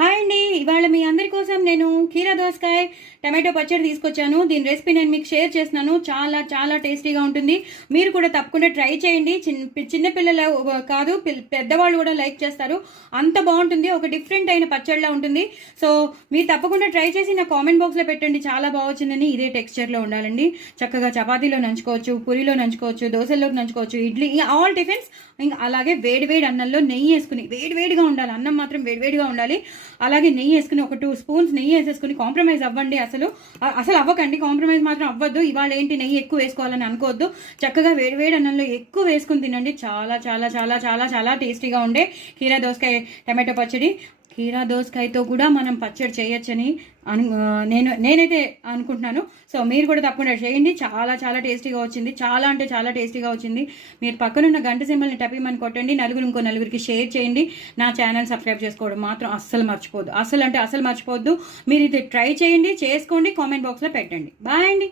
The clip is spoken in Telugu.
హాయ్ అండి, ఇవాళ మీ అందరి కోసం నేను కీరా దోసకాయ టమాటో పచ్చడి తీసుకొచ్చాను. దీని రెసిపీ నేను మీకు షేర్ చేస్తున్నాను. చాలా చాలా టేస్టీగా ఉంటుంది. మీరు కూడా తప్పకుండా ట్రై చేయండి. చిన్నపిల్లలు కాదు, పెద్దవాళ్ళు కూడా లైక్ చేస్తారు. అంత బాగుంటుంది. ఒక డిఫరెంట్ అయిన పచ్చడిలా ఉంటుంది. సో మీరు తప్పకుండా ట్రై చేసి నా కామెంట్ బాక్స్లో పెట్టండి. చాలా బాగుందని. ఇదే టెక్స్చర్లో ఉండాలండి. చక్కగా చపాతీలో నంచుకోవచ్చు, పూరిలో నంచుకోవచ్చు, దోశల్లోకి నంచుకోవచ్చు, ఇడ్లీ, ఆల్ టిఫిన్స్. ఇంకా అలాగే వేడివేడి అన్నంలో నెయ్యి వేసుకుని, వేడివేడిగా ఉండాలి అన్నం, మాత్రం వేడివేడిగా ఉండాలి. అలాగే నెయ్యి వేసుకుని ఒక 2 స్పూన్స్ నెయ్యి వేసేసుకుని కాంప్రమైజ్ అవ్వండి. అసలు అవ్వకండి, కాంప్రమైజ్ మాత్రం అవ్వద్దు. ఇవాళ ఏంటి నెయ్యి ఎక్కువ వేసుకోవాలని అనుకోవద్దు. చక్కగా వేడివేడి అన్నంలో ఎక్కువ వేసుకుని తినండి. చాలా చాలా చాలా చాలా చాలా టేస్టీగా ఉండే కీరా దోసకాయ టమాటో పచ్చడి. కీరా దోసకాయతో కూడా మనం పచ్చడి చేయొచ్చని నేనైతే అనుకుంటున్నాను. సో మీరు కూడా తప్పకుండా చేయండి. చాలా చాలా టేస్టీగా వచ్చింది. చాలా అంటే చాలా టేస్టీగా వచ్చింది. మీరు పక్కనున్న గంట సింబల్ని టపిమని కొట్టండి. ఇంకో నలుగురికి షేర్ చేయండి. నా ఛానల్ సబ్స్క్రైబ్ చేసుకోవడం మాత్రం అస్సలు మర్చిపోద్దు. అస్సలు మర్చిపోవద్దు. మీరు ఇది ట్రై చేయండి, చేసుకోండి, కామెంట్ బాక్స్లో పెట్టండి. బాయ్ అండి.